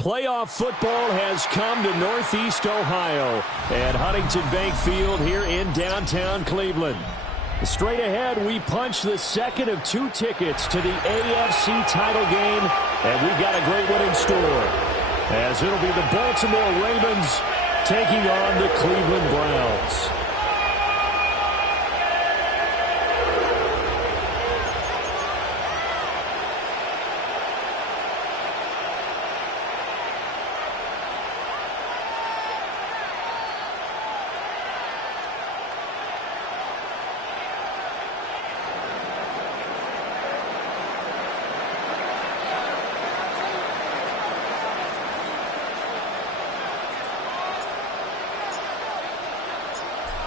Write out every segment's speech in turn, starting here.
Playoff football has come to Northeast Ohio at Huntington Bank Field here in downtown Cleveland. Straight ahead, we punch the second of 2 tickets to the AFC title game, and we've got a great one in store, as it'll be the Baltimore Ravens taking on the Cleveland Browns.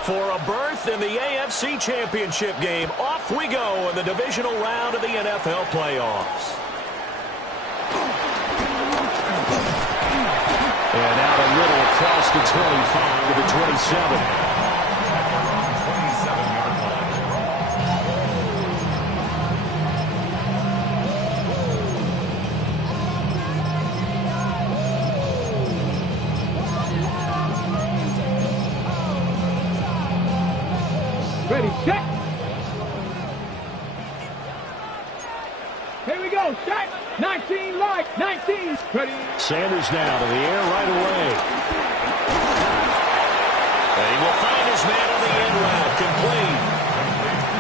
For a berth in the AFC Championship game, off we go in the divisional round of the NFL playoffs. And out a little across the 25 to the 27. Ready, set. Here we go, set. 19 right, 19. Ready. Sanders now to the air right away. And he will find his man on the end route, complete.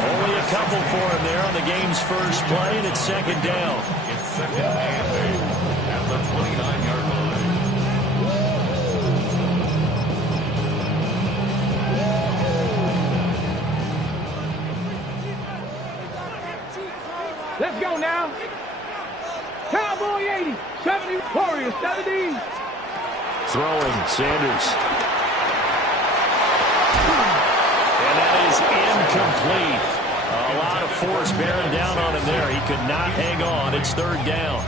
Only a couple for him there on the game's first play, and it's second down. It's second and 8 at the 29-yard line. Let's go now. Cowboy 80, 70, Warriors 70. Throwing, Sanders. And that is incomplete. A lot of force bearing down on him there. He could not hang on. It's third down.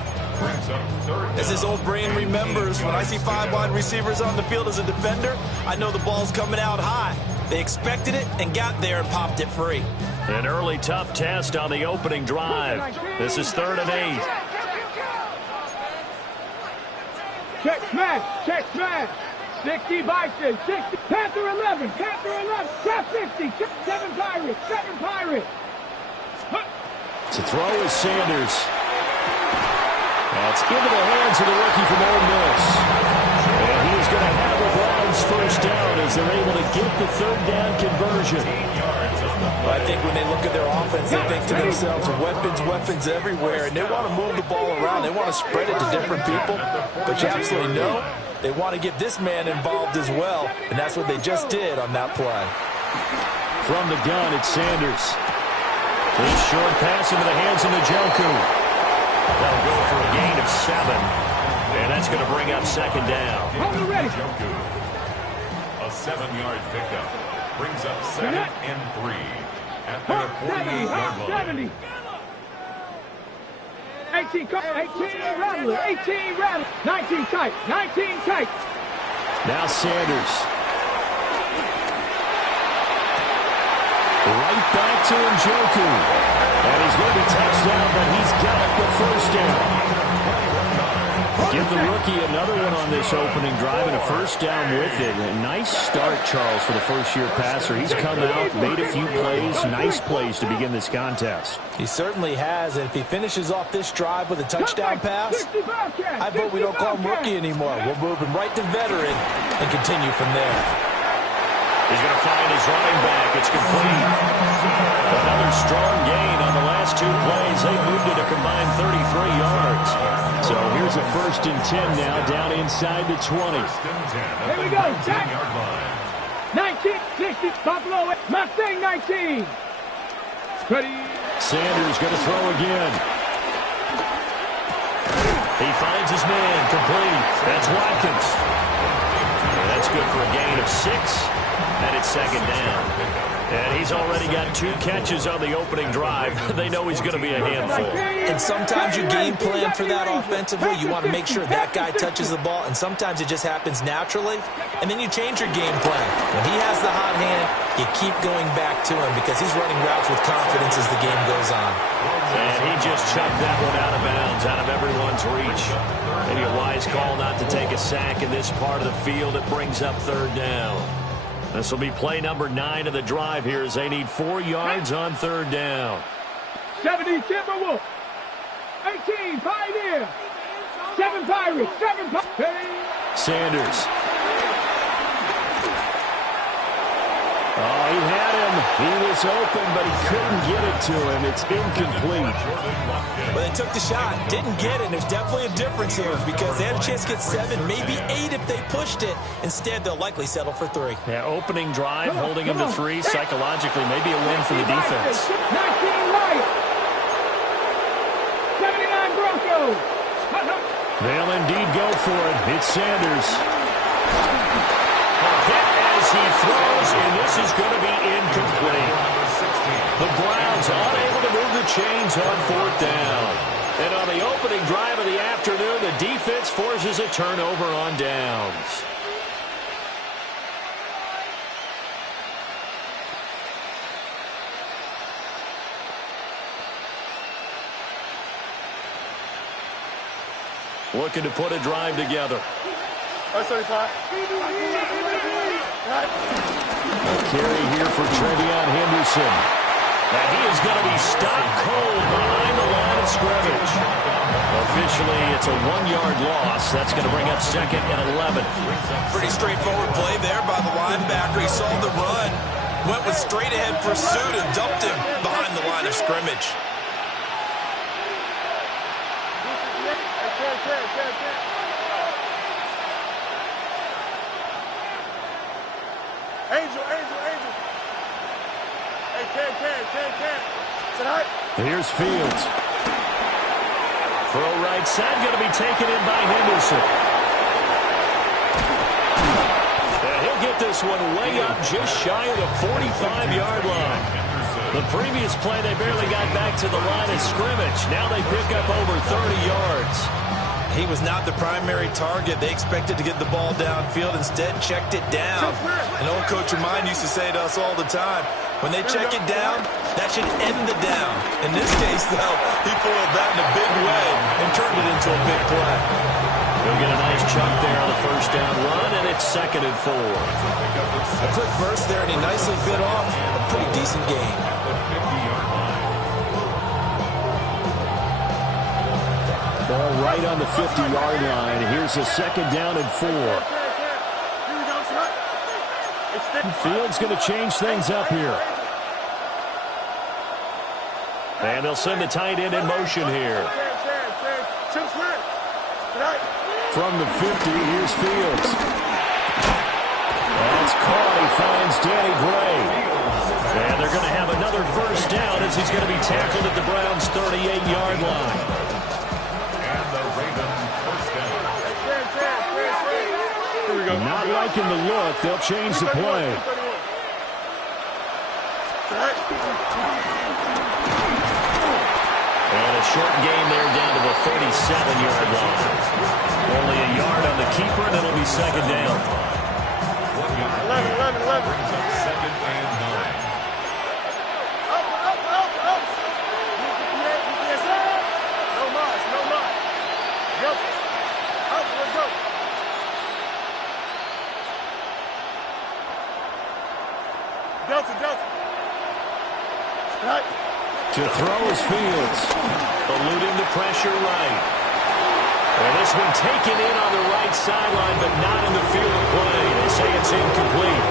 As his old brain remembers, when I see 5 wide receivers on the field as a defender, I know the ball's coming out high. They expected it and got there and popped it free. An early tough test on the opening drive. This is 3rd and 8. Check smash, check smash. 60 Bison, 60, Panther 11, Panther 11, Trap 50, 7 Pirates, 7 Pirates. To throw is Sanders. That's into the hands of the rookie from Ole Miss. And he is going to have the Browns first down as they're able to get the 3rd down conversion. I think when they look at their offense, they think to themselves, weapons, weapons everywhere, and they want to move the ball around. They want to spread it to different people, but you absolutely know they want to get this man involved as well, and that's what they just did on that play. From the gun, it's Sanders. This short pass into the hands of Njoku. That'll go for a gain of 7, and that's going to bring up second down. Njoku, a 7-yard pickup, brings up 2nd and 3 at their 48-yard line. 70. 18 Rattler, 18 Rattler, 19 tight, 19 tight. Now Sanders. Right back to Njoku. And he's going to be touchdown, but he's got the first down. Give the rookie another one on this opening drive and a first down with it. A nice start, Charles, for the first-year passer. He's come out, made a few plays, nice plays to begin this contest. He certainly has, and if he finishes off this drive with a touchdown pass, I vote we don't call him rookie anymore. We'll move him right to veteran and continue from there. He's going to find his running back. It's complete. Another strong gain on the last 2 plays. They moved it a combined 33 yards. a 1st and 10 now, down inside the 20. Here we go, check. 19, 60, Buffalo, Mustang 19. Ready. Sanders going to throw again. He finds his man, complete. That's Watkins. And that's good for a gain of 6, and it's 2nd down. And he's already got 2 catches on the opening drive. They know he's going to be a handful. And sometimes you game plan for that offensively. You want to make sure that guy touches the ball, and sometimes it just happens naturally, and then you change your game plan. When he has the hot hand, you keep going back to him because he's running routes with confidence as the game goes on. And he just chucked that one out of bounds, out of everyone's reach. Maybe a wise call not to take a sack in this part of the field. It brings up 3rd down. This will be play number 9 of the drive here as they need 4 yards on 3rd down. 70 Timberwolves. 18 Pioneer. 7 Pirates. 7 Pirates. Sanders. Oh, he had him. He was open, but he couldn't get it to him. It's incomplete. But they took the shot, didn't get it. There's definitely a difference here because they had a chance to get 7, maybe 8 if they pushed it. Instead, they'll likely settle for 3. Yeah, opening drive, holding him to 3. Psychologically, maybe a win for the defense. 19 Light. 79 Broncos. They'll indeed go for it. It's Sanders. Hit as he throws, and this is going to be incomplete. The Browns unable to move the chains on 4th down. And on the opening drive of the afternoon, the defense forces a turnover on downs. Looking to put a drive together. A carry here for Trevion Henderson. And he is going to be stopped cold behind the line of scrimmage. Officially, it's a 1-yard loss. That's going to bring up 2nd and 11. Pretty straightforward play there by the linebacker. He saw the run, went with straight-ahead pursuit, and dumped him behind the line of scrimmage. Angel. Hey, Ken. Tonight. Here's Fields. Throw right side, going to be taken in by Henderson. And he'll get this one way up just shy of the 45-yard line. The previous play, they barely got back to the line of scrimmage. Now they pick up over 30 yards. He was not the primary target. They expected to get the ball downfield. Instead, checked it down. An old coach of mine used to say to us all the time, when they check it down, that should end the down. In this case, though, he foiled that in a big way and turned it into a big play. He'll get a nice chunk there on the 1st down run, and it's 2nd and 4. A quick burst there, and he nicely bit off a pretty decent gain. Ball right on the 50-yard line. Here's a 2nd down and 4. Fields going to change things up here. And they'll send the tight end in motion here. From the 50, here's Fields. That's caught. He finds Danny Gray. And they're going to have another 1st down as he's going to be tackled at the Browns' 38-yard line. Not liking the look. They'll change the play. And a short gain there down to the 37-yard line. Only a yard on the keeper, and it'll be 2nd down. 11. 2nd and 9. No more. Let's go. Delta. Right. To throw is Fields. Eluding the pressure right. And this one taken in on the right sideline, but not in the field of play. They say it's incomplete.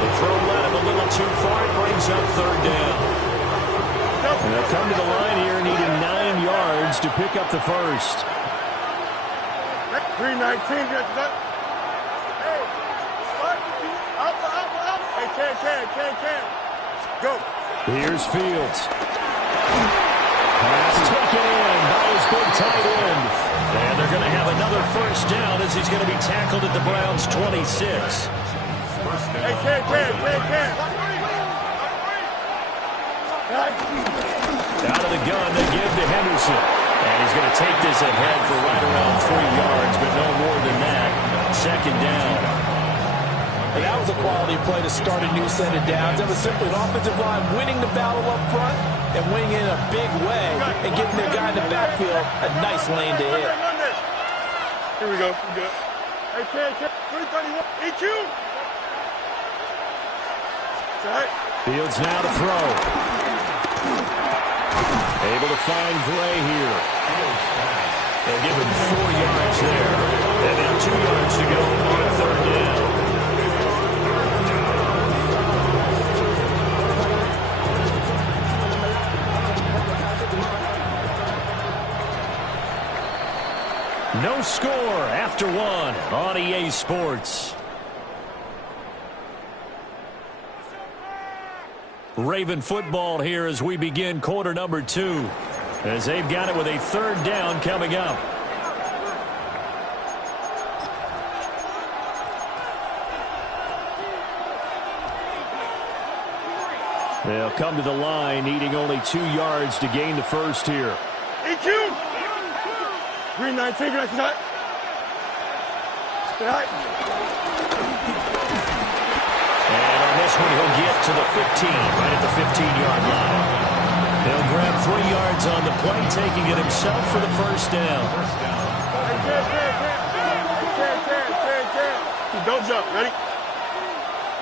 The throw led him a little too far. It brings up 3rd down. And they'll come to the line here, needing 9 yards to pick up the 1st. 319, hey, up. Hey, can. Go. Here's Fields. Pass taken in by his big tight end. And they're going to have another first down as he's going to be tackled at the Browns' 26. Hey, can. Out of the gun, they give to Henderson. And he's going to take this ahead for right around 3 yards, but no more than that. Second down. And that was a quality play to start a new set of downs. That was simply an offensive line winning the battle up front and winning in a big way and giving their guy in the backfield a nice lane to hit. Here we go. Hey, can. 331. EQ. Fields now to throw. Able to find Gray here. They'll give him 4 yards there. And now 2 yards to go on third down. No score after 1 on EA Sports. Raven football here as we begin quarter number 2. As they've got it with a third down coming up. They'll come to the line needing only 2 yards to gain the first here. EQ. 319, hot. And on this one, he'll get to the 15, right at the 15-yard line. He'll grab 3 yards on the play, taking it himself for the first down. Don't jump. Ready?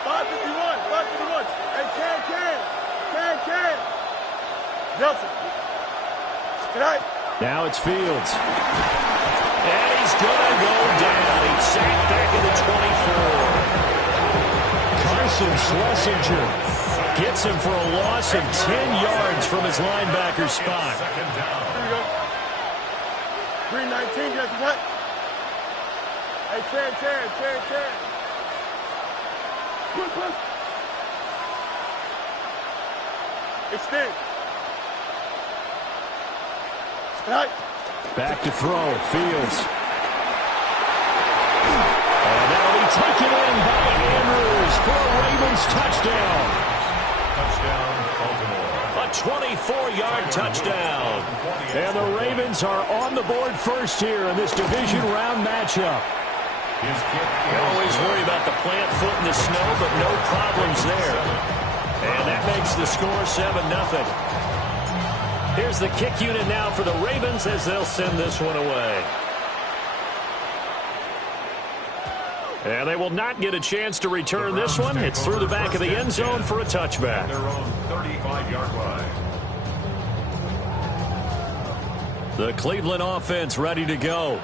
551. Hey, can. Nelson. Good night. Now it's Fields. And he's going to go down. He's sacked back at the 24. Carson Schlesinger gets him for a loss of 10 yards from his linebacker spot. Here we go. 319, just cut. Hey, can. Extend. Right. Back to throw, Fields. And that'll be taken in by Andrews for a Ravens touchdown. Touchdown, Baltimore. A 24-yard touchdown. And the Ravens are on the board first here in this division round matchup. You always worry about the plant foot in the snow, but no problems there. And that makes the score 7-0. Here's the kick unit now for the Ravens as they'll send this one away. And they will not get a chance to return this one. It's through the back of the end zone for a touchback. Their own 35-yard line. The Cleveland offense ready to go.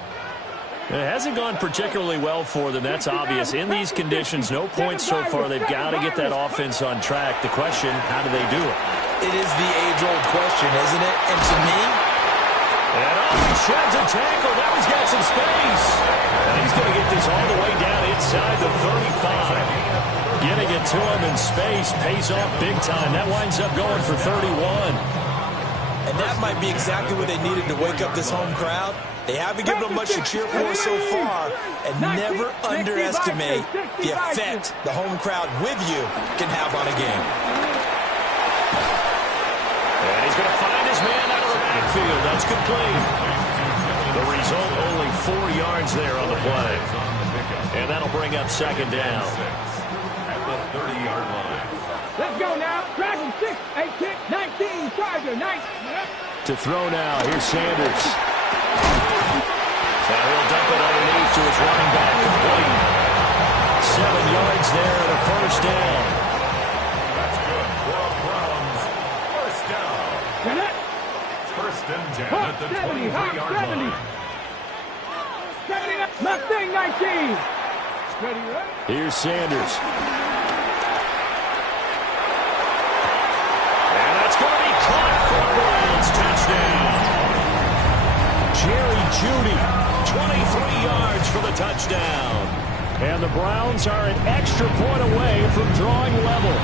It hasn't gone particularly well for them. That's obvious. In these conditions, no points so far. They've got to get that offense on track. The question, how do they do it? It is the age-old question, isn't it? And to me... And he sheds a tackle. Now he's got some space. And he's going to get this all the way down inside the 35. Getting it to him in space pays off big time. That winds up going for 31. And that might be exactly what they needed to wake up this home crowd. They haven't given them much to cheer for so far. And never underestimate the effect the home crowd with you can have on a game. And he's going to find his man out of the backfield. That's complete. The result, only 4 yards there on the play. And that'll bring up second down. At the 30-yard line. Let's go now. Dragon 6, 8 kick, 19, Charger, 9. To throw now. Here's Sanders. So he'll dump it underneath to his running back complete. 7 yards there and a first down. That's good for a Browns first down. First and 10 at the 23-yard line. 70, Mustang 19. Ready, right? Here's Sanders. And that's going to be caught for a Browns touchdown. Jerry Jeudy, 23 yards. touchdown. And the Browns are an extra point away from drawing level.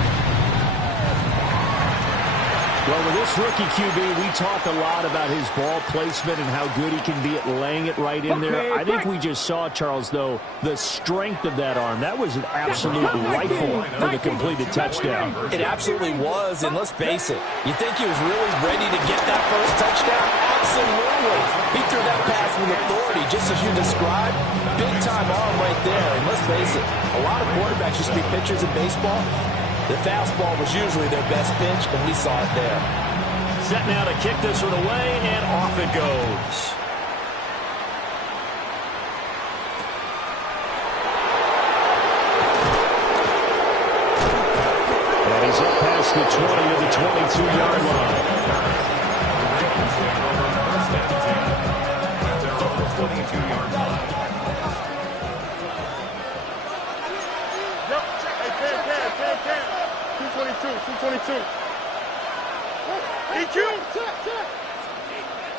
Well, with this rookie QB, we talk a lot about his ball placement and how good he can be at laying it right in there. I think we just saw, Charles, though, the strength of that arm. That was an absolute rifle for the completed touchdown. It absolutely was, and let's face it, you think he was really ready to get that first touchdown? Absolutely. He threw that pass with authority, just as you described. Big-time arm right there, and let's face it, a lot of quarterbacks used to be pitchers in baseball. The fastball was usually their best pitch, and we saw it there. Set now to kick this one away, and off it goes. And he's up past the 20 to the 22-yard line. At their own 22-yard line. 222. EQ.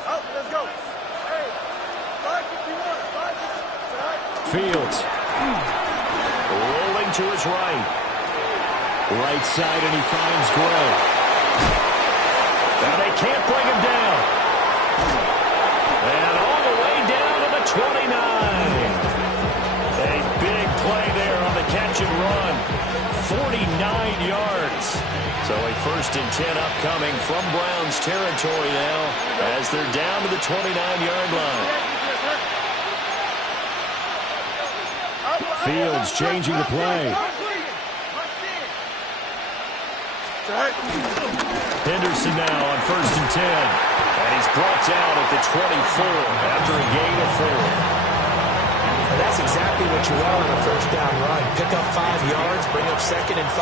Out, let's go. Hey, 551. Fields. Rolling to his right. Right side, and he finds Gray. Now they can't bring him down. And all the way down to the 29. A big play there on the catch and run. 49 yards. So a 1st and 10 upcoming from Browns territory now as they're down to the 29-yard line. Fields changing the play. Henderson now on 1st and 10. And he's brought down at the 24 after a gain of 4. And that's exactly what you want on a first down run. Pick up 5 yards, bring up 2nd and 5.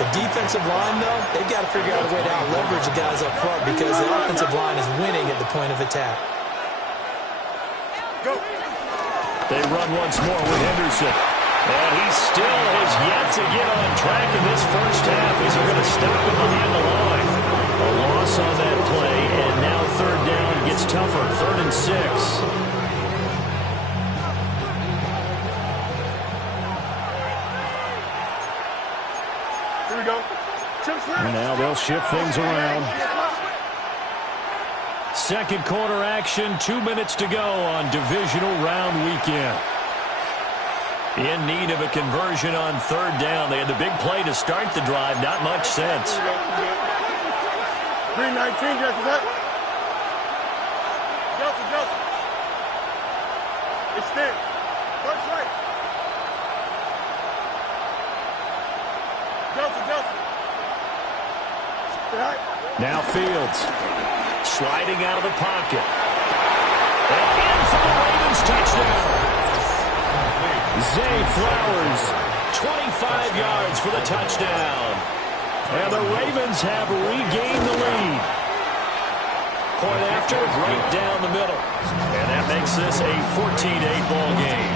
The defensive line, though, they've got to figure out a way to out-leverage the guys up front because the offensive line is winning at the point of attack. Go. They run once more with Henderson. And he still has yet to get on track in this first half. Is he going to stop him behind the line? A loss on that play, and now 3rd down gets tougher. 3rd and 6. And now they'll shift things around. Second quarter action, 2 minutes to go on divisional round weekend. In need of a conversion on 3rd down. They had the big play to start the drive. Not much sense. 319, Justin. Justin. Extend. First right. Justin. Now Fields sliding out of the pocket. And in for the Ravens touchdown. Zay Flowers, 25 yards for the touchdown. And the Ravens have regained the lead. Point after, right down the middle. And that makes this a 14-8 ball game.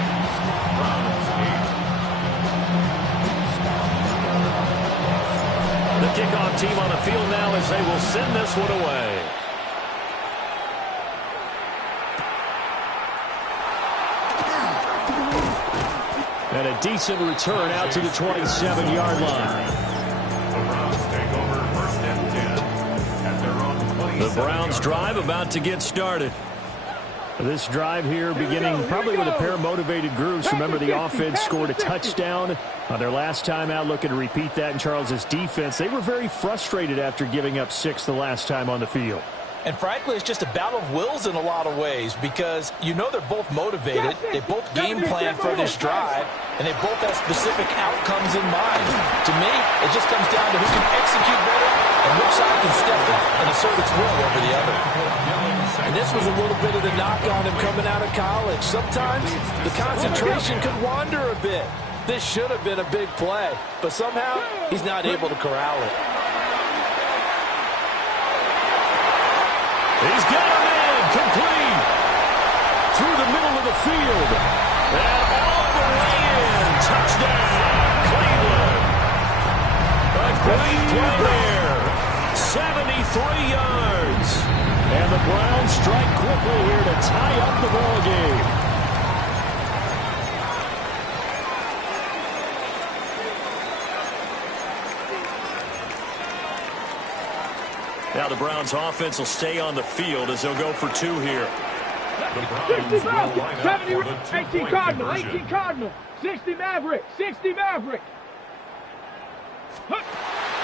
The kickoff team on the field now as they will send this one away. And a decent return out to the 27-yard line. The Browns take over 1st and 10 at their own 27. The Browns drive about to get started. This drive here beginning probably with a pair of motivated groups. Remember, the offense scored a touchdown on their last time out. Looking to repeat that in Charles's defense. They were very frustrated after giving up 6 the last time on the field. And frankly, it's just a battle of wills in a lot of ways because you know they're both motivated. They both game plan for this drive, and they both have specific outcomes in mind. To me, it just comes down to who can execute better and which side can step in and assert its will over the other. And this was a little bit of the knock on him coming out of college. Sometimes the concentration could wander a bit. This should have been a big play, but somehow he's not able to corral it. He's got him in, complete, through the middle of the field, and all the way in, touchdown, Cleveland. A great play there, 73 yards, and the Browns strike quickly here to tie up the ball game. the Browns offense will stay on the field as they'll go for 2 here. The Browns will line up 70, for the 2-point Cardinal, conversion. 18 Cardinal, 60 Maverick, 60 Maverick.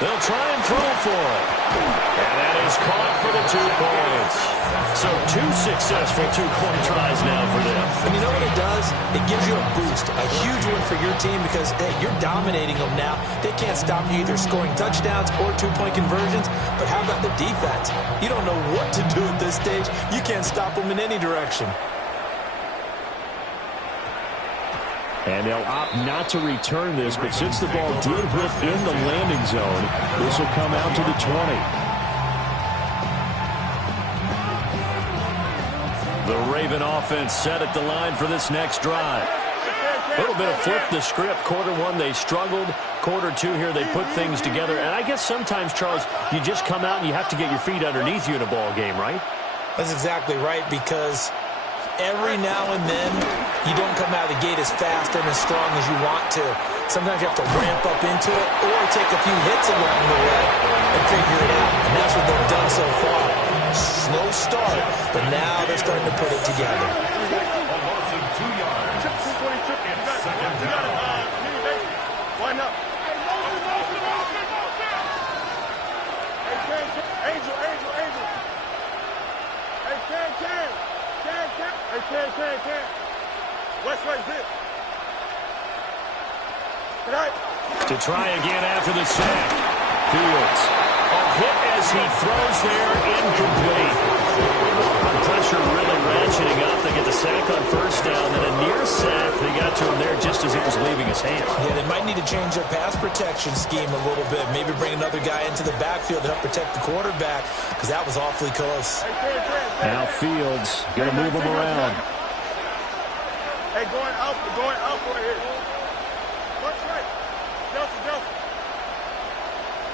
They'll try and throw for it. And that is caught for the 2 points. So 2 successful 2-point tries now for them. And you know what it does? It gives you a boost, a huge win for your team because, hey, you're dominating them now. They can't stop you either scoring touchdowns or 2-point conversions. But how about the defense? You don't know what to do at this stage. You can't stop them in any direction. And they'll opt not to return this, but since the ball did hit in the landing zone, this will come out to the 20. The Raven offense set at the line for this next drive. A little bit of flip the script. Quarter 1, they struggled. Quarter 2 here, they put things together. And I guess sometimes, Charles, you just come out and you have to get your feet underneath you in a ball game, right? That's exactly right, because every now and then, you don't come out of the gate as fast and as strong as you want to. Sometimes you have to ramp up into it or take a few hits along the way and figure it out. And that's what they've done so far. Slow start, but now they're starting to put it together. A loss of 2 yards. It's second down. Line up. Angel. Hey, Can. West right zip. Tonight. To try again after the sack. Fields. A hit as he throws there, incomplete. Pressure really ratcheting up. They get the sack on first down, then a near sack. They got to him there just as it was leaving his hand. Yeah, they might need to change their pass protection scheme a little bit. Maybe bring another guy into the backfield to help protect the quarterback, because that was awfully close. Now Fields going to move him around. Hey, going out right here. What's right? Delta.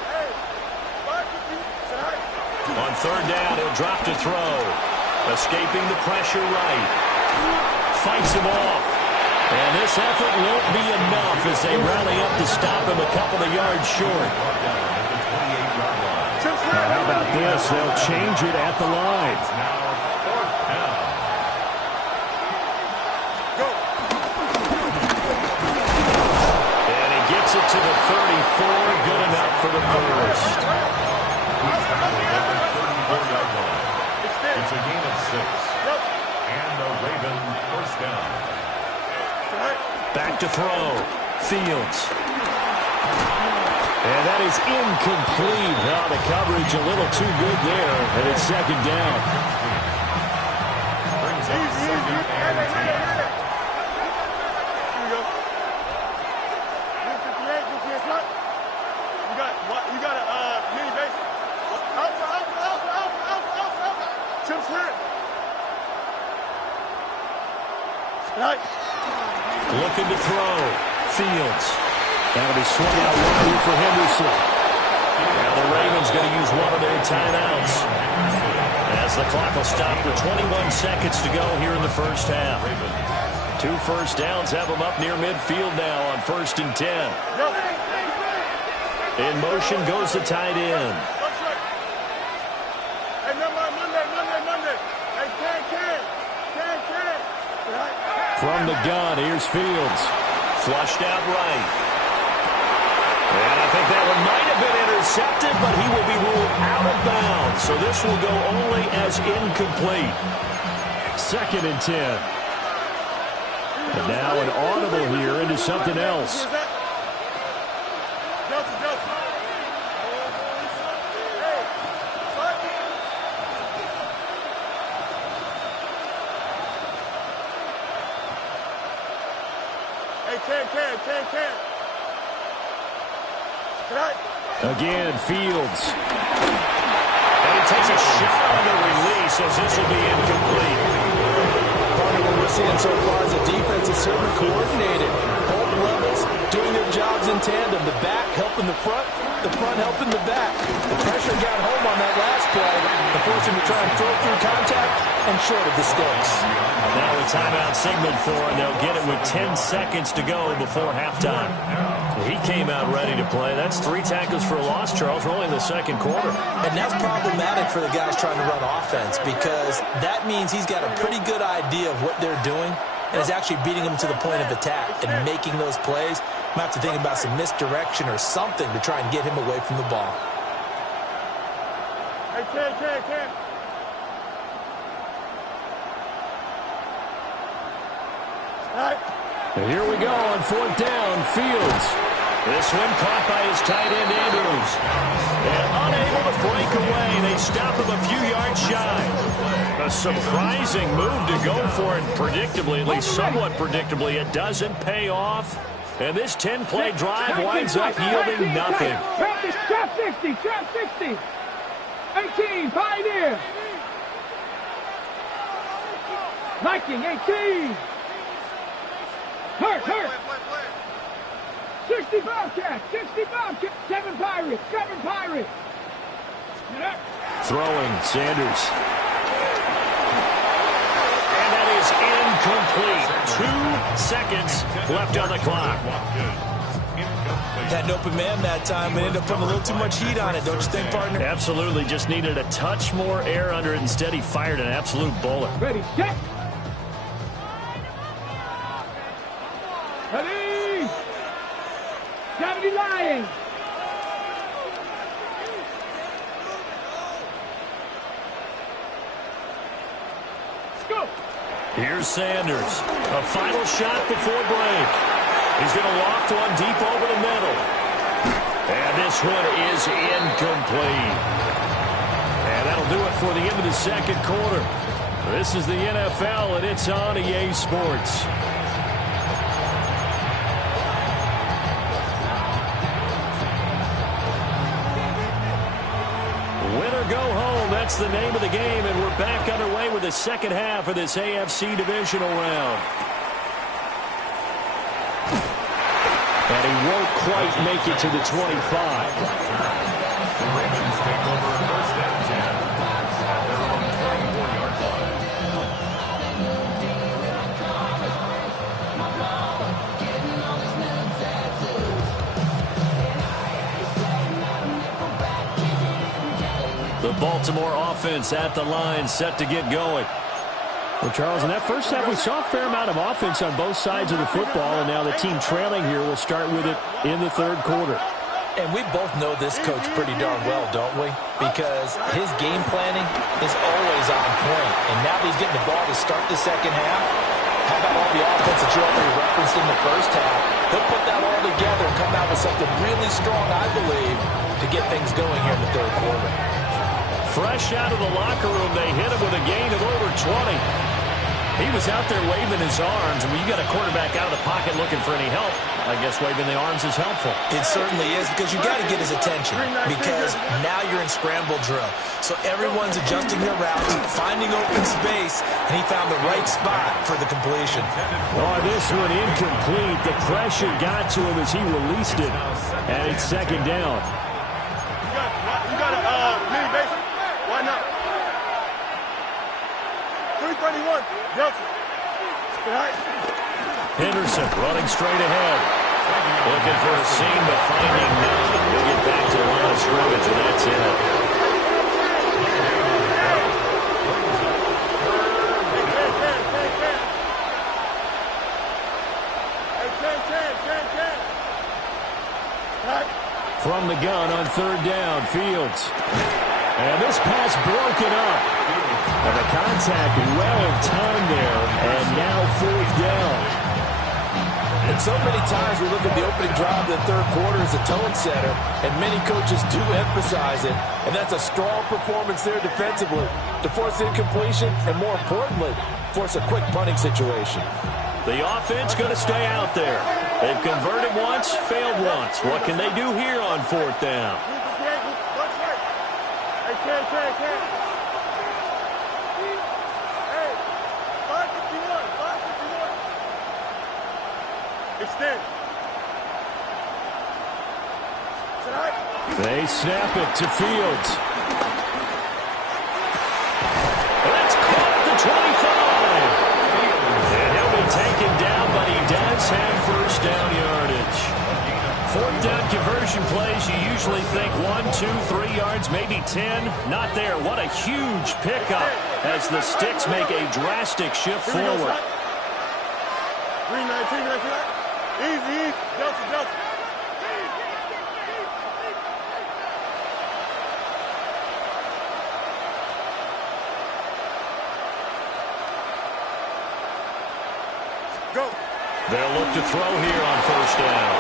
Hey, On third down, he'll drop to throw. Escaping the pressure right. Fights him off. And this effort won't be enough as they rally up to stop him a couple of yards short. Now, how about this? They'll change it at the line. And he gets it to the 34. Good enough for the first. It's a gain of 6. And the Raven first down. Back to throw. Fields. And that is incomplete. Oh, the coverage a little too good there. And it's second down. Brings up second and 10. You got a mini base. Chips hurt. Right. Looking to throw. Fields. That'll be swung out wide for Henderson. Now the Ravens going to use one of their timeouts. As the clock will stop with 21 seconds to go here in the first half. 2 first downs have them up near midfield now on 1st and 10. In motion goes the tight end. Hey, Monday. Hey, Can. From the gun, here's Fields. Flushed out right. And I think that one might have been intercepted, but he will be ruled out of bounds. So this will go only as incomplete. 2nd and 10. And now an audible here into something else. Can. Again, Fields. And he takes a shot on the release as this will be incomplete. Part of what we're seeing so far is the defense is certainly coordinated. Both levels doing their jobs in tandem. The back helping the front, the front helping the back. The pressure got home on that last play to force him to try and throw through contact and shorted the sticks. Now a timeout signaled for, and they'll get it with 10 seconds to go before halftime. He came out ready to play. That's 3 tackles for a loss, Charles. We're only in the second quarter. And that's problematic for the guys trying to run offense because that means he's got a pretty good idea of what they're doing and is actually beating them to the point of attack and making those plays. Might have to think about some misdirection or something to try and get him away from the ball. Hey, Ken. All right. And here we go on 4th down. Fields. This one caught by his tight end, Andrews. And unable to break away. They stop him a few yards shy. A surprising move to go for it. Predictably, at least somewhat predictably, it doesn't pay off. And this 10-play drive winds up yielding nothing. Trap 60, trap 60. 18, Pioneer. Viking, 18. Hurt. 60 Bobcats, 7 Pirates. Throwing, Sanders. And that is incomplete. 2 seconds left on the clock. Had an open man that time and ended up putting a little too much heat on it, don't you think, partner? Absolutely. Just needed a touch more air under it. Instead, he fired an absolute bullet. Ready, set. Ready. 70 Lions. Go. Here's Sanders. A final shot before break. He's going to loft one deep over the middle. And this one is incomplete. And that'll do it for the end of the second quarter. This is the NFL, and it's on EA Sports. Win or go home, that's the name of the game, and we're back underway with the second half of this AFC divisional round. And he won't quite make it to the 25. The Ravens take over 1st and 10 at their own 24-yard line. The Baltimore offense at the line, set to get going. Well, Charles, in that first half, we saw a fair amount of offense on both sides of the football, and now the team trailing here will start with it in the third quarter. And we both know this coach pretty darn well, don't we? Because his game planning is always on point. And now that he's getting the ball to start the second half, how about all the offense that you already referenced in the first half? He'll put that all together and come out with something really strong, I believe, to get things going here in the third quarter. Fresh out of the locker room, they hit him with a gain of over 20. He was out there waving his arms, and when you got a quarterback out of the pocket looking for any help, I guess waving the arms is helpful. It certainly is, because you got to get his attention, because now you're in scramble drill. So everyone's adjusting their routes, finding open space, and he found the right spot for the completion. Oh, this one incomplete. The pressure got to him as he released it, and it's second down. You got a mini base. Why not? 331. Nelson. Henderson running straight ahead. Looking for a seam, but finding none. He'll get back to the line of scrimmage, and that's it. From the gun on third down, Fields. And this pass broken up. And the contact well timed there, and now fourth down. And so many times we look at the opening drive of the third quarter as a tone setter, and many coaches do emphasize it, and that's a strong performance there defensively to force incompletion and, more importantly, force a quick punting situation. The offense going to stay out there. They've converted once, failed once. What can they do here on fourth down? Extend. They snap it to Fields. That's caught at the 25. And he'll be taken down, but he does have first down yardage. Fourth down conversion plays, you usually think 1, 2, 3 yards, maybe 10. Not there. What a huge pickup as the Sticks make a drastic shift forward. 3-19. Easy. Delta. Go. They'll look to throw here on first down.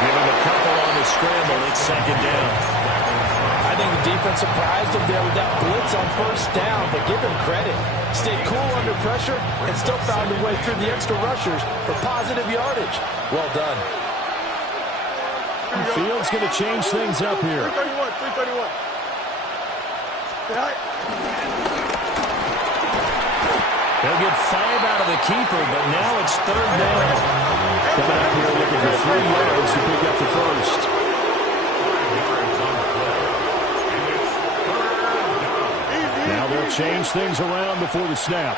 Give him a couple on the scramble. It's second down. I think the defense surprised him there with that blitz on first down, but give him credit. Stayed cool under pressure and still found a way through the extra rushers for positive yardage. Well done. Fields going to change things up here. 331. They'll get 5 out of the keeper, but now it's third down. Coming up here looking for 3 yards to pick up the first. Now they'll change things around before the snap.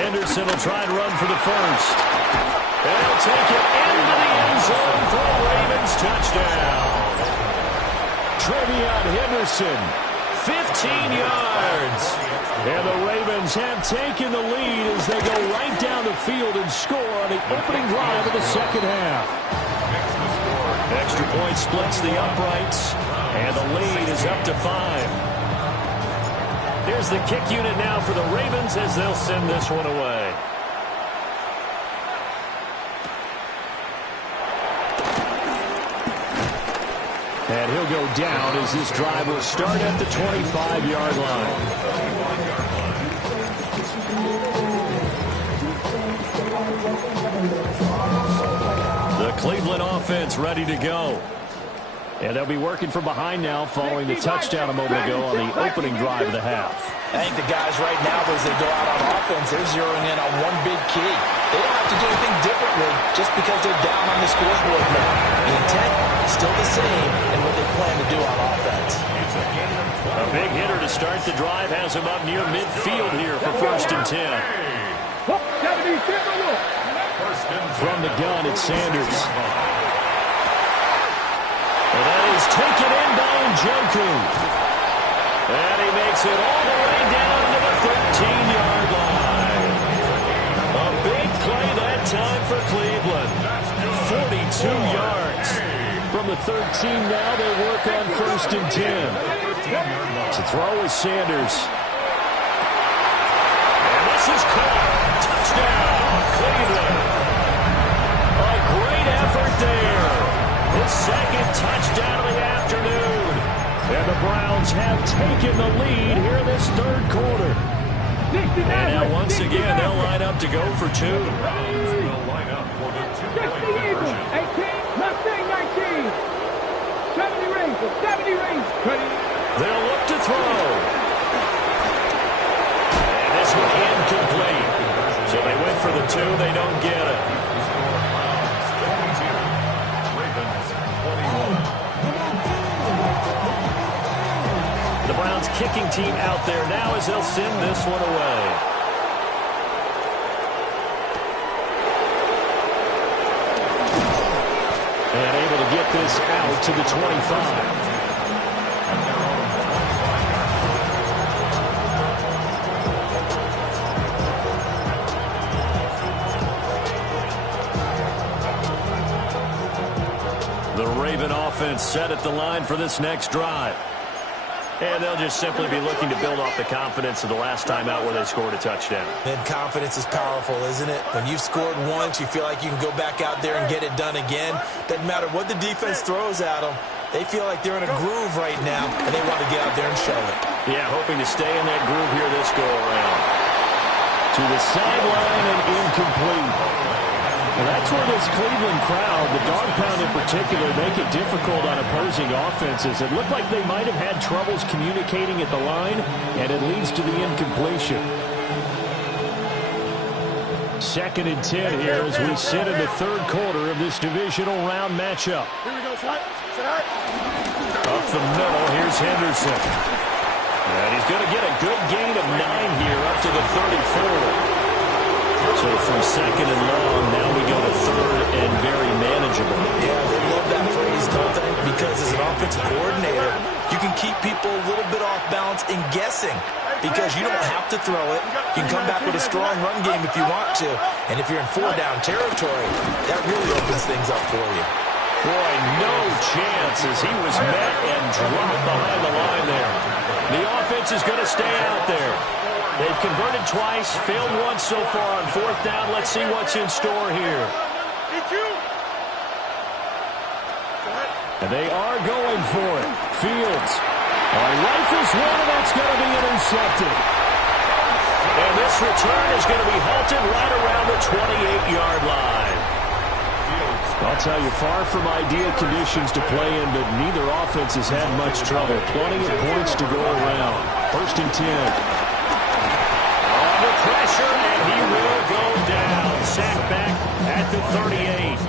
Henderson will try and run for the first. And he'll take it into the end zone for a Ravens touchdown. Trevion Henderson, 15 yards. And the Ravens have taken the lead as they go right down the field and score on the opening drive of the second half. Extra point splits the uprights, and the lead is up to 5. Here's the kick unit now for the Ravens as they'll send this one away. And he'll go down as this drive will start at the 25-yard line. The Cleveland offense ready to go. And they'll be working from behind now following the touchdown a moment ago on the opening drive of the half. I think the guys right now, as they go out on offense, they're zeroing in on one big key. They don't have to do anything differently just because they're down on the scoreboard now. The intent is still the same in what they plan to do on offense. A big hitter to start the drive has him up near midfield here for 1st and 10. From the gun, it's Sanders. And that is taken in by Njoku. And he makes it all the way down to the 13-yard line. A big play that time for Cleveland. 42 yards. From the 13 now, they work on 1st and 10. To throw is Sanders. And this is caught. Touchdown, Cleveland. A great effort there. His second touchdown of the afternoon. And the Browns have taken the lead here in this third quarter. And now once again, they'll line up to go for 2. They'll line up for the 2-point conversion. 18, Mustang 19. 70 rings, 70 rings. They'll look to throw. And this one incomplete. So they went for the 2, they don't get it. The Browns kicking team out there now as they'll send this one away. And able to get this out to the 25. The Raven offense set at the line for this next drive. And they'll just simply be looking to build off the confidence of the last time out where they scored a touchdown. And confidence is powerful, isn't it? When you've scored once, you feel like you can go back out there and get it done again. Doesn't matter what the defense throws at them. They feel like they're in a groove right now, and they want to get out there and show it. Yeah, hoping to stay in that groove here this go-around. To the sideline and incomplete. And that's where this Cleveland crowd, the dog pound in particular, make it difficult on opposing offenses. It looked like they might have had troubles communicating at the line, and it leads to the incompletion. 2nd and 10 here as we sit in the third quarter of this divisional round matchup. Here we go, Up the middle, here's Henderson. And he's going to get a good gain of 9 here up to the 34. So from 2nd and long, now we go to 3rd and very manageable. Yeah, they love that phrase, don't they? Because as an offensive coordinator, you can keep people a little bit off balance and guessing because you don't have to throw it. You can come back with a strong run game if you want to. And if you're in 4-down territory, that really opens things up for you. Boy, no chance as he was met and dropped behind the line there. The offense is going to stay out there. They've converted twice, failed once so far on 4th down. Let's see what's in store here. And they are going for it. Fields. Rifles one, and that's going to be intercepted. And this return is going to be halted right around the 28-yard line. I'll tell you, far from ideal conditions to play in, but neither offense has had much trouble. Plenty of points to go around. 1st and 10. Under pressure, and he will go down. Sacked back at the 38.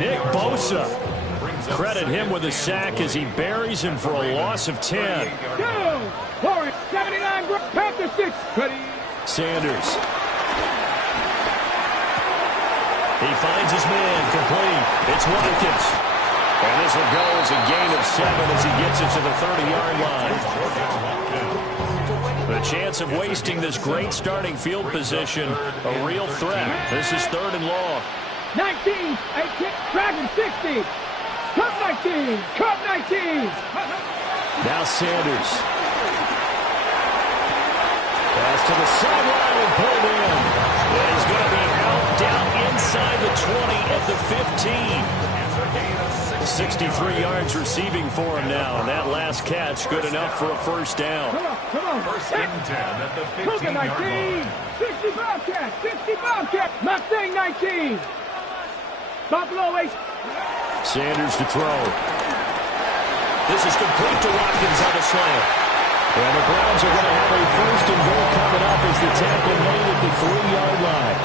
Nick Bosa. Credit him with a sack as he buries him for a loss of 10. 79, Panther 6. Sanders. He finds his man complete. It's Watkins. And this will go as a gain of 7 as he gets it to the 30-yard line. The chance of wasting this great starting field position, a real threat. This is 3rd and long. 19, 18, Dragon 60. Cup 19, Cup 19. Now Sanders. Pass to the sideline and pulled in. And he's going to be out down inside the 20 at the 15. 63 yards receiving for him now. And that last catch good enough for a 1st down. Come on. 1st and 10 at the 15-yard line. 60 Bobcat, 60 Bobcat. Mustang 19. Buffalo 8. Sanders to throw. This is complete to Watkins on the slant. And the Browns are going to have a 1st and goal coming up as the tackle made at the 3-yard line.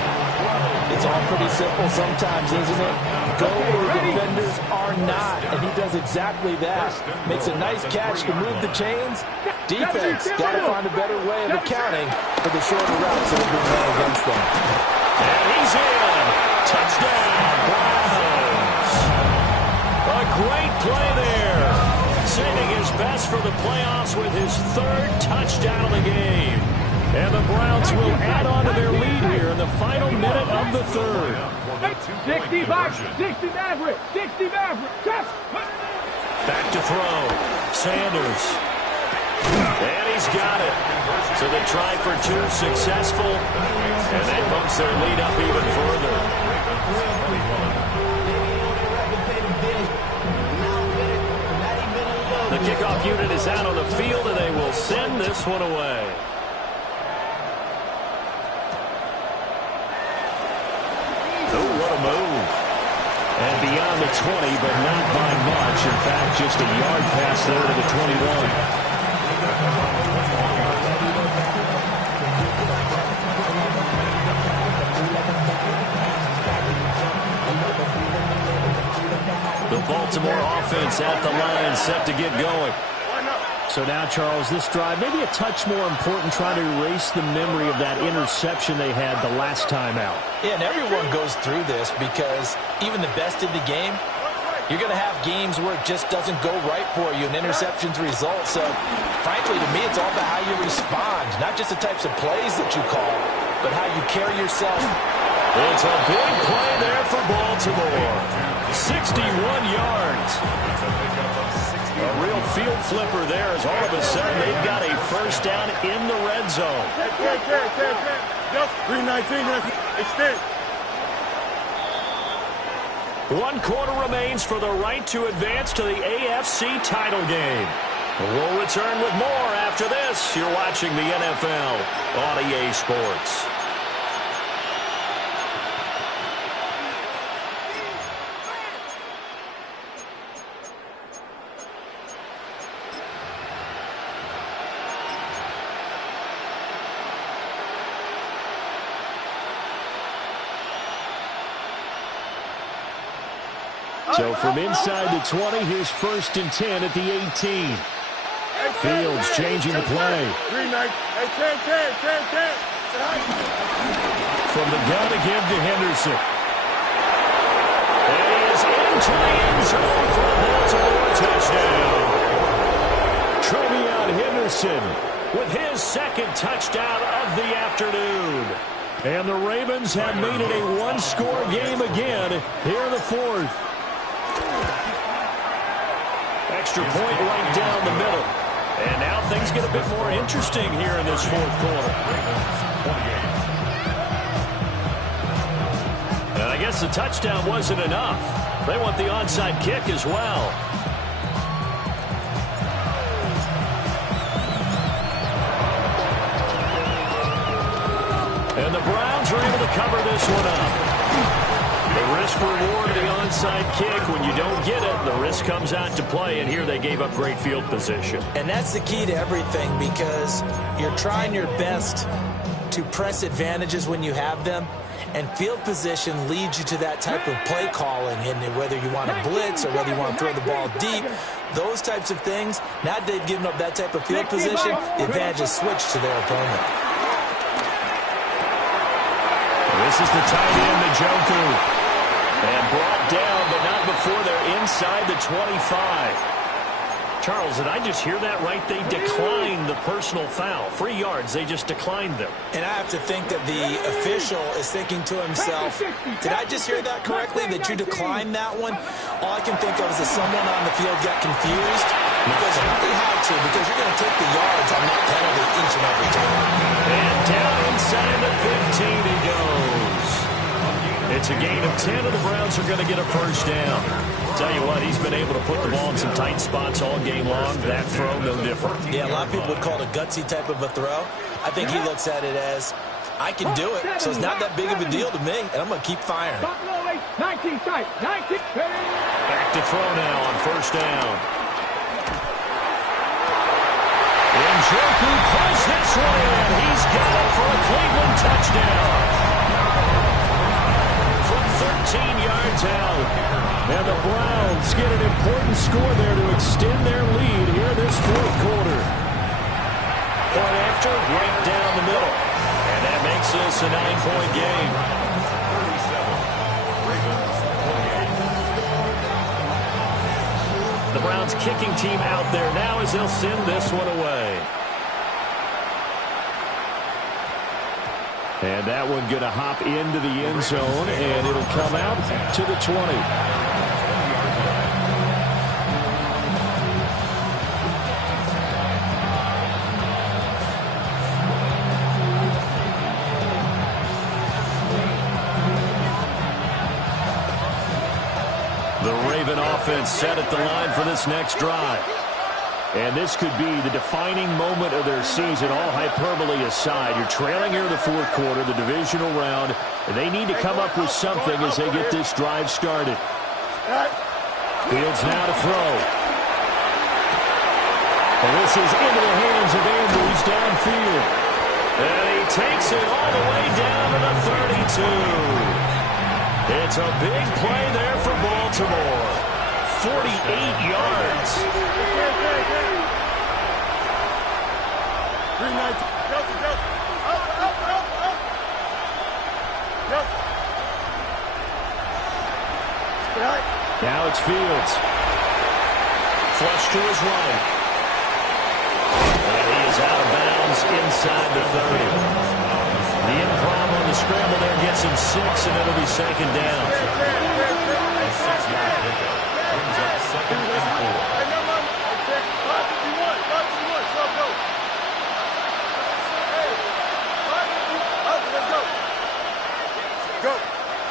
It's all pretty simple sometimes, isn't it? Go where the defenders are not, and he does exactly that. Makes a nice catch to move the chains. Defense got to find a better way of accounting for the shorter routes that have been run against them. And he's in. Touchdown, Browns. A great play there. Saving his best for the playoffs with his 3rd touchdown of the game. And the Browns will add on to their lead here in the final minute of the 3rd. 65, 60 Maverick, 60 Maverick. Back to throw. Sanders. And he's got it. So they try for 2, successful. And that bumps their lead up even further. The kickoff unit is out on the field, and they will send this one away. Oh, what a move. And beyond the 20, but not by much. In fact, just a yard pass there to the 21. The Baltimore offense at the line, set to get going. So now, Charles, this drive, maybe a touch more important, trying to erase the memory of that interception they had the last time out. Yeah, and everyone goes through this because even the best in the game, you're going to have games where it just doesn't go right for you, and interceptions result. So, frankly, to me, it's all about how you respond, not just the types of plays that you call, but how you carry yourself. It's a big play there for Baltimore. 61 yards. A real field flipper there as all of a sudden they've got a 1st down in the red zone. 319, extend. 1 quarter remains for the right to advance to the AFC title game. We'll return with more after this. You're watching the NFL on EA Sports. So from inside the 20, here's 1st and 10 at the 18. Fields changing the play. From the gun again to Henderson. And he is into the end zone for a Baltimore touchdown. Trevion Henderson with his 2nd touchdown of the afternoon. And the Ravens have made it a one-score game again here in the 4th. Extra point right down the middle. And now things get a bit more interesting here in this 4th quarter. And I guess the touchdown wasn't enough. They want the onside kick as well. And the Browns are able to cover this one up. The risk-reward of the onside kick, when you don't get it, the risk comes out to play, and here they gave up great field position. And that's the key to everything, because you're trying your best to press advantages when you have them, and field position leads you to that type of play calling, and whether you want to blitz or whether you want to throw the ball deep, those types of things. Now that they've given up that type of field position, the advantage is switched to their opponent. This is the tight end, Njoku. And brought down, but not before they're inside the 25. Charles, did I just hear that right? They declined the personal foul. 3 yards, they just declined them. And I have to think that the official is thinking to himself, did I just hear that correctly, that you declined that one? All I can think of is that someone on the field got confused, because they had to, because you're going to take the yards on that penalty each and every time. And down inside the 15 he goes. It's a gain of 10, and the Browns are going to get a 1st down. Tell you what, he's been able to put the ball in some tight spots all game long. That throw, no different. Yeah, a lot of people would call it a gutsy type of a throw. I think he looks at it as, I can do it, so it's not that big of a deal to me, and I'm going to keep firing. 19 tight, 19. Back to throw now on 1st down. Njoku pulls this one in. He's got it for a Cleveland touchdown. 13 yards out. And the Browns get an important score there to extend their lead here in this 4th quarter. Point after, right down the middle. And that makes this a 9-point game. 37, Ravens 28. The Browns kicking team out there now as they'll send this one away. And that one going to hop into the end zone, and it'll come out to the 20. The Raven offense set at the line for this next drive. And this could be the defining moment of their season, all hyperbole aside. You're trailing here in the 4th quarter, the divisional round, and they need to come up with something as they get this drive started. Fields now to throw. And this is into the hands of Andrews downfield. And he takes it all the way down to the 32. It's a big play there for Baltimore. 48 yards. Now it's Fields. Flush to his right. And he is out of bounds inside the 30. The improv on the scramble there gets him 6, and it'll be 2nd down. A 6-yard pickup brings up 2nd and 4.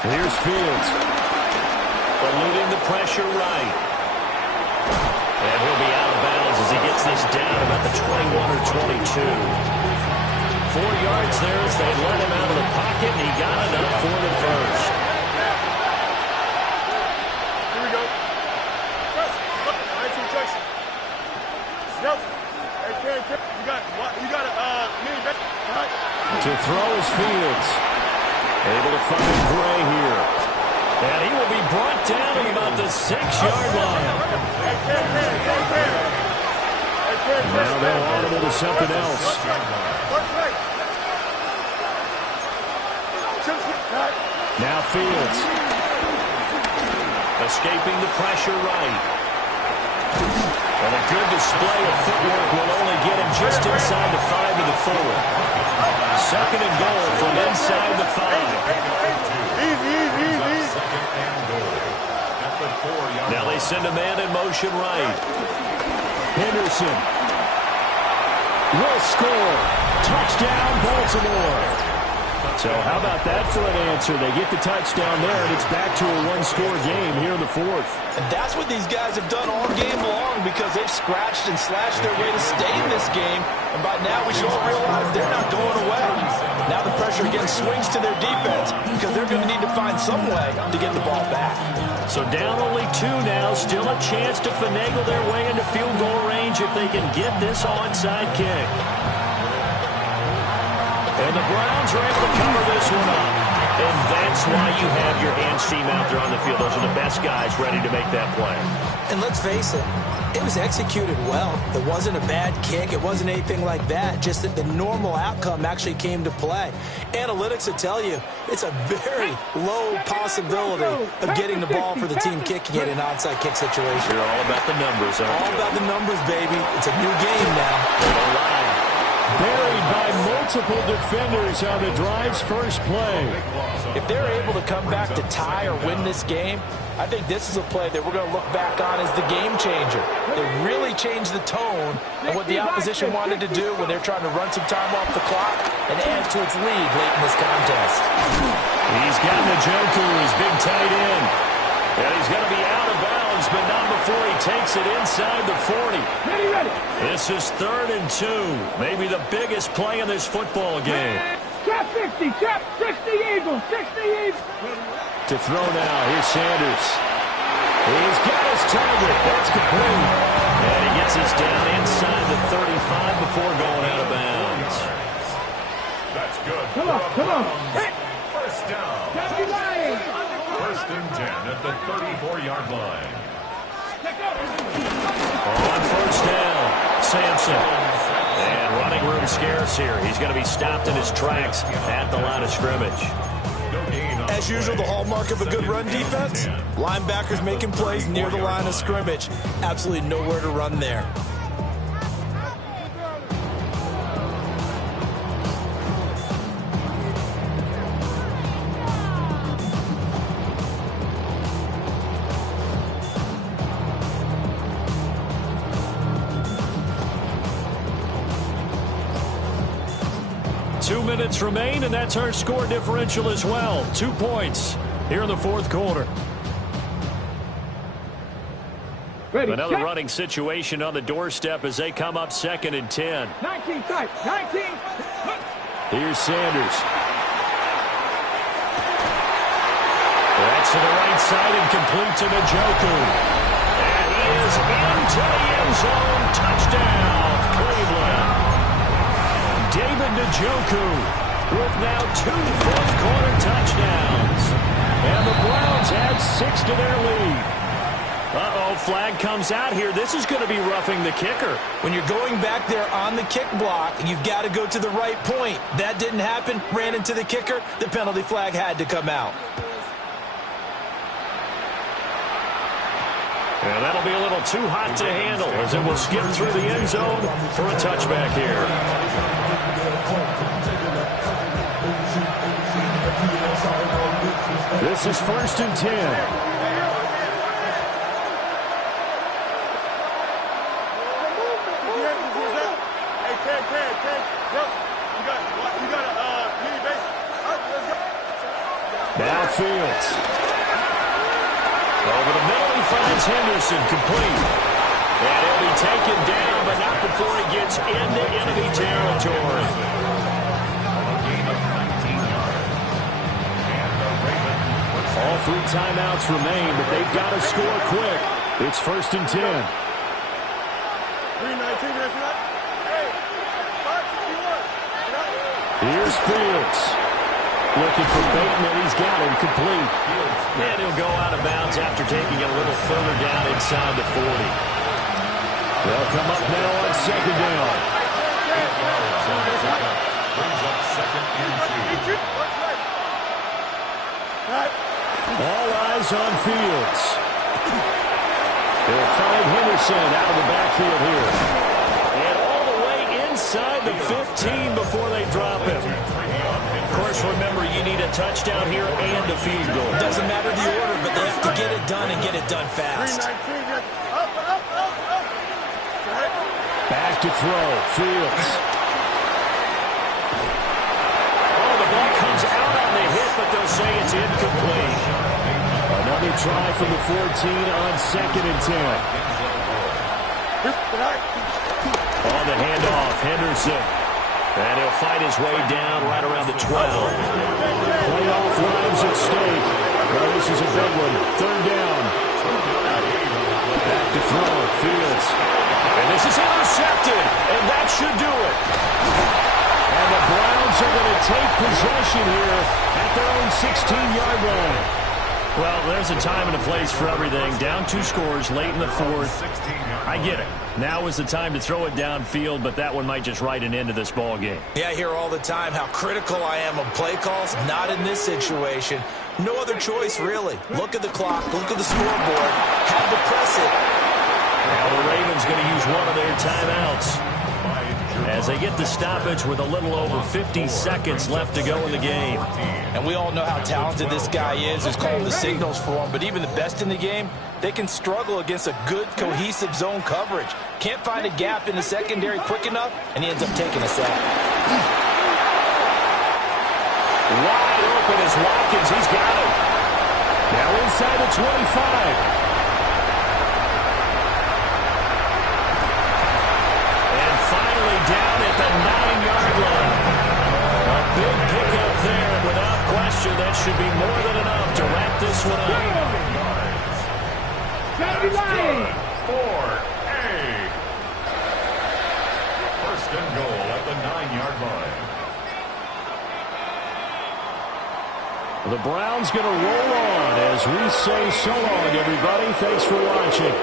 Here's Fields. Eluding the pressure right. And he'll be out of bounds as he gets this down about the 21 or 22. 4 yards there as they let him out of the pocket, and he got enough for the 1st. Here we go. To throw is Fields. Able to find Gray here. And he will be brought down at about the 6-yard line. Now they'll audible to something else. Now Fields. Escaping the pressure right. And a good display of footwork will only get him just inside the 5 of the 4. Second and goal from inside the 5. Now they send a man in motion right. Henderson will score. Touchdown, Baltimore. So how about that for an answer? They get the touchdown there, and it's back to a one-score game here in the 4th. And that's what these guys have done all game long because they've scratched and slashed their way to stay in this game. And by now we should all realize they're not going away. Now the pressure again swings to their defense because they're going to need to find some way to get the ball back. So down only 2 now, still a chance to finagle their way into field goal range if they can get this onside kick. And the Browns are able to cover this one up. And that's why you have your hands team out there on the field. Those are the best guys ready to make that play. And let's face it, it was executed well. It wasn't a bad kick. It wasn't anything like that. Just that the normal outcome actually came to play. Analytics will tell you it's a very low possibility of getting the ball for the team kicking it in an onside kick situation. You're all about the numbers, aren't you? All about the numbers, baby. It's a new game now. All right. Buried by multiple defenders on the drive's first play. If they're able to come back to tie or win this game, I think this is a play that we're going to look back on as the game changer. They really changed the tone of what the opposition wanted to do when they're trying to run some time off the clock and add to its lead late in this contest. He's got Njoku, his big tight end. And he's going to be out of bounds, but not before he takes it inside the 40. Ready. This is 3rd and 2. Maybe the biggest play in this football game. Trap 50, trap 60 Eagles, 60 Eagles. To throw now, here's Sanders. He's got his target. That's complete. And he gets us down inside the 35 before going out of bounds. That's good. Come on. Hey. First down. Johnny Ryan. 1st and 10 at the 34-yard line. On first down, Sampson. And running room scarce here. He's going to be stopped in his tracks at the line of scrimmage. As usual, the hallmark of a good run defense, linebackers making plays near the line of scrimmage. Absolutely nowhere to run there. Minutes remain, and that's our score differential as well. 2 points here in the 4th quarter. Another running situation on the doorstep as they come up 2nd and 10. 19 tight, 19. Here's Sanders. That's to the right side and complete to Njoku. And he is into the end zone. Touchdown, Cleveland. David Njoku with now 2 fourth-quarter touchdowns. And the Browns add 6 to their lead. Uh-oh, flag comes out here. This is going to be roughing the kicker. When you're going back there on the kick block, you've got to go to the right point. That didn't happen. Ran into the kicker. The penalty flag had to come out. And that'll be a little too hot to handle as it will skip through the end zone for a touchback here. This is 1st and 10. Now Fields. Over the middle, he finds Henderson, complete. And he'll be taken down, but not before he gets into enemy territory. All 3 timeouts remain, but they've got to score quick. It's 1st and 10. Here's Fields. Looking for Bateman. He's got him complete. And he'll go out of bounds after taking it a little further down inside the 40. They'll come up now on second down. Brings up second and 2. All eyes on Fields. They'll find Henderson out of the backfield here. And all the way inside the 15 before they drop him. Of course, remember, you need a touchdown here and a field goal. Doesn't matter the order, but they have to get it done and get it done fast. Back to throw. Fields. Oh, the ball comes out on the hit, but they'll say it's incomplete. Another try from the 14 on second and 10. On the handoff, Henderson. And he'll fight his way down right around the 12. Playoff lives at stake. Well, this is a big one. Third down. Back to throw. Fields. And this is intercepted. And that should do it. And the Browns are going to take possession here at their own 16-yard line. Well, there's a time and a place for everything. Down 2 scores late in the 4th. I get it. Now is the time to throw it downfield, but that one might just write an end to this ball game. Yeah, I hear all the time how critical I am of play calls. Not in this situation. No other choice, really. Look at the clock. Look at the scoreboard. Had to press it. Now the Ravens going to use one of their timeouts as they get the stoppage with a little over 50 seconds left to go in the game. And we all know how talented this guy is who's calling the signals for him, but even the best in the game, they can struggle against a good, cohesive zone coverage. Can't find a gap in the secondary quick enough, and he ends up taking a sack. Wide open is Watkins. He's got him. Now inside the 25. Down at the 9-yard line. A big pickup there, and without question, that should be more than enough to wrap this one up. For A. First and goal at the 9-yard line. The Browns going to roll on as we say so long, everybody. Thanks for watching.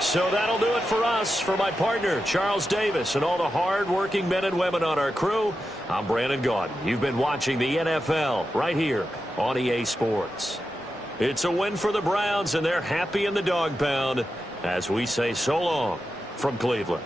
So that'll do it for us. For my partner, Charles Davis, and all the hard-working men and women on our crew, I'm Brandon Gaudin. You've been watching the NFL right here on EA Sports. It's a win for the Browns, and they're happy in the dog pound as we say so long from Cleveland.